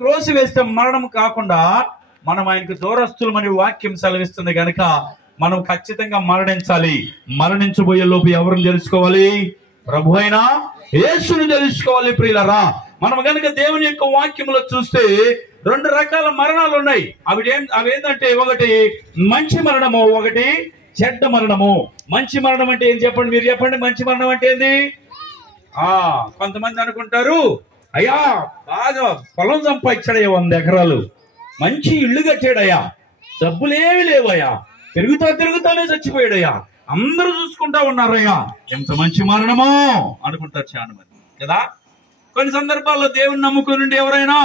త్రోసివేస్తే మరణం కాకుండా మనం ఆయనకు దూరస్తులమని వాక్యం సెలవిస్తుంది కనుక మనం ఖచ్చితంగా మరణించాలి. మరణించబోయే లోపు ఎవరిని తెలుసుకోవాలి? ప్రభు అయిన యేసుని తెలుసుకోవాలి. ప్రియులరా, మనం కనుక దేవుని యొక్క వాక్యంలో చూస్తే 2 రకాల మరణాలు ఉన్నాయి. అవేంటంటే, ఒకటి మంచి మరణము, ఒకటి చెడ్డ మరణము. మంచి మరణం అంటే ఏం చెప్పండి, మీరు చెప్పండి. మంచి మరణం అంటే ఏంది? కొంతమంది అనుకుంటారు, అయ్యా బాగా పొలం సంపాదించాడయ్యా, 100 ఎకరాలు, మంచి ఇల్లు కట్టాడయ్యా, డబ్బులేమి లేవయ్యా, తిరుగుతానే చచ్చిపోయాడయ్యా, అందరూ చూసుకుంటా ఉన్నారయ్యా, ఎంత మంచి మరణమో అనుకుంటారు చాలా మంది కదా. కొన్ని సందర్భాల్లో దేవుని నమ్ముకుని ఎవరైనా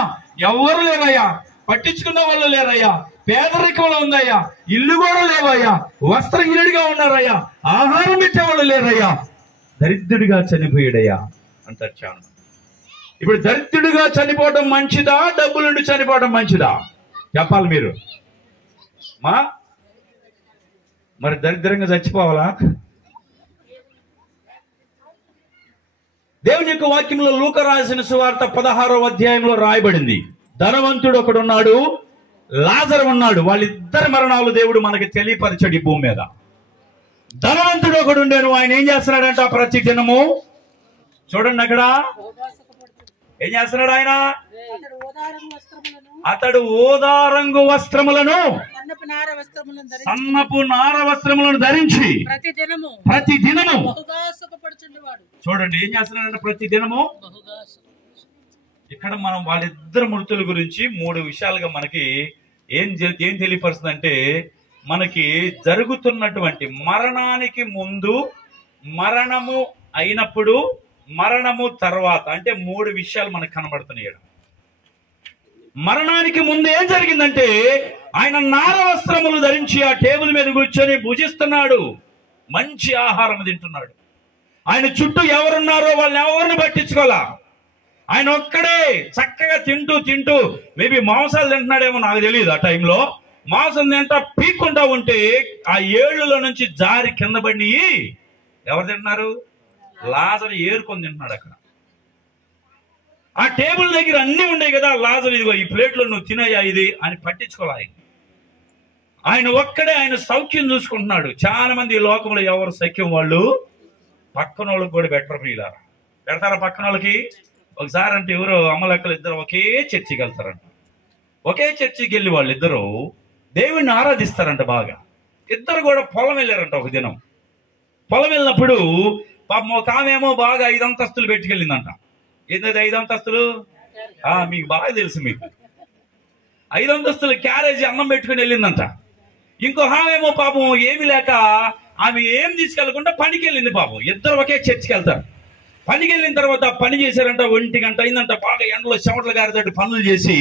ఎవరు లేరయ్యా, పట్టించుకున్న వాళ్ళు లేరయ్యా, పేదరికంలో ఉందయ్యా, ఇల్లు కూడా లేవయ్యా, వస్త్రహీనుడిగా ఉన్నారయ్యా, ఆహారం పెట్టేవాళ్ళు లేరయ్యా, దరిద్రుడిగా చనిపోయాడయ్యా అంటారు చాలా మంది. ఇప్పుడు దరిద్రుడిగా చనిపోవడం మంచిదా, డబ్బులుండి చనిపోవడం మంచిదా? చెప్పాలి మీరు. మరి దరిద్రంగా చచ్చిపోవాలా? దేవుని యొక్క వాక్యంలో లూకా రాసిన సువార్త 16వ అధ్యాయంలో రాయబడింది. ధనవంతుడు ఒకడున్నాడు, లాజరు ఉన్నాడు. వాళ్ళిద్దరి మరణాలు దేవుడు మనకి తెలియపరచాడు ఈ భూమి మీద. ధనవంతుడు ఒకడు ఉండేను, ఆయన ఏం చేస్తున్నాడంట? ప్రతి దినము చూడండి అక్కడ ఏం చేస్తున్నాడు ఆయన? అతడు ఊదా రంగు వస్త్రములను, సన్నపు నార వస్త్రములను ధరించి ప్రతి దినము చూడండి ఏం చేస్తున్నాడంటే ప్రతి దినము. ఇక్కడ మనం వాళ్ళిద్దరు మృతుల గురించి 3 విషయాలుగా మనకి ఏం తెలియపరుస్తుందంటే, మనకి జరుగుతున్నటువంటి మరణానికి ముందు, మరణము అయినప్పుడు, మరణము తర్వాత, అంటే 3 విషయాలు మనకు కనబడుతున్నాయి. మరణానికి ముందు ఏం జరిగిందంటే, ఆయన నార వస్త్రములు ధరించి ఆ టేబుల్ మీద కూర్చొని భుజిస్తున్నాడు, మంచి ఆహారం తింటున్నాడు. ఆయన చుట్టూ ఎవరున్నారో వాళ్ళని ఎవరిని పట్టించుకోవాలా, ఆయన ఒక్కడే చక్కగా తింటూ మేబీ మాంసాలు తింటున్నాడేమో, నాకు తెలియదు. ఆ టైంలో మాంసం తింటా పీక్కుంటా ఉంటే ఆ ఏళ్ళలో నుంచి జారి కింద పడి ఎవరు తింటున్నారు? లాజరు ఏరుకొని తింటున్నాడు అక్కడ. ఆ టేబుల్ దగ్గర అన్ని ఉన్నాయి కదా, లాజరు ఇదిగో ఈ ప్లేట్లో నువ్వు తినయ్యా ఇది అని పట్టించుకోవాలి. ఆయన ఒక్కడే ఆయన సౌఖ్యం చూసుకుంటున్నాడు. చాలా మంది ఈ లోకంలో ఎవరు సఖ్యం వాళ్ళు పక్కన వాళ్ళకి కూడా బెటర్ ప్రియులారా. పెడతారా పక్కన వాళ్ళకి? ఒకసారి అంటే ఎవరు అమ్మలక్కలు ఇద్దరు ఒకే చర్చికి వెళ్తారంట. ఒకే చర్చికి వెళ్ళి వాళ్ళిద్దరూ దేవుణ్ణి ఆరాధిస్తారంట బాగా. ఇద్దరు కూడా పొలం వెళ్ళారంట ఒక దినం. పొలం వెళ్ళినప్పుడు పాపం ఒక ఆమెమో బాగా 5 అంతస్తులు పెట్టుకెళ్ళిందంట. ఏంటది 5 అంతస్తులు? మీకు బాగా తెలుసు. మీకు 5 అంతస్తుల క్యారేజీ అన్నం పెట్టుకుని వెళ్ళిందంట. ఇంకో ఆమెమో పాపం ఏమి లేక ఆమె ఏం తీసుకెళ్ళకుండా పనికి వెళ్ళింది. పాపం ఇద్దరు ఒకే చర్చికి వెళ్తారు. పనికి వెళ్ళిన తర్వాత పని చేశారంట. 1 గంట అయిందంట. బాగా ఎండలో చెమటలు గారితోటి పనులు చేసి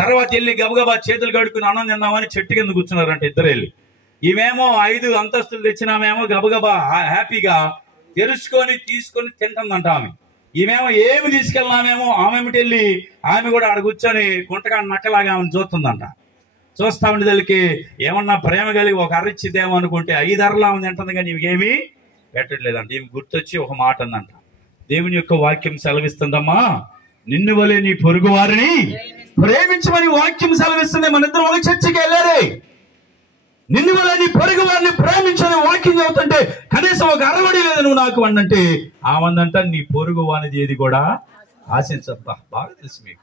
తర్వాత వెళ్ళి గబగబా చేతులు కడుక్కుని అన్నం తిందామని చెట్టు కింద కూర్చున్నారంట ఇద్దరు వెళ్ళి. ఈమెమో 5 అంతస్తులు తెచ్చినామేమో గబగబా హ్యాపీగా తెలుసుకొని తీసుకొని తింటుందంట ఆమె. ఈమెమో ఏమి తీసుకెళ్ళినామేమో ఆమెమిటి వెళ్ళి ఆమె కూడా ఆడ కూర్చొని గుంటగా నక్కలాగా ఆమెను చూస్తుందంట. చూస్తా ఉండేదానికి ఏమన్నా ప్రేమ కలిగి ఒక అరిచ్చిద్దేమో అనుకుంటే 5 అరలు ఆమె తింటుంది కానీ ఇవేమీ పెట్టట్లేదంట. ఈమె గుర్తొచ్చి ఒక మాట అందంట. దేవుని యొక్క వాక్యం సెలవిస్తుందమ్మా, నిన్ను వలె నీ పొరుగు వారిని ప్రేమించమని వాక్యం సెలవిస్తుంది. మన ఇద్దరు ఒక చర్చికి వెళ్ళారే. నిన్ను వల్ల నీ పొరుగు వారిని ప్రేమించని వాక్యం చదువుతుంటే కనీసం ఒక అరవడి లేదు నువ్వు నాకు అన్నంటే ఆమందంట నీ పొరుగు వానిది ఏది కూడా ఆశించబ్బా. బాగా తెలుసు మీకు.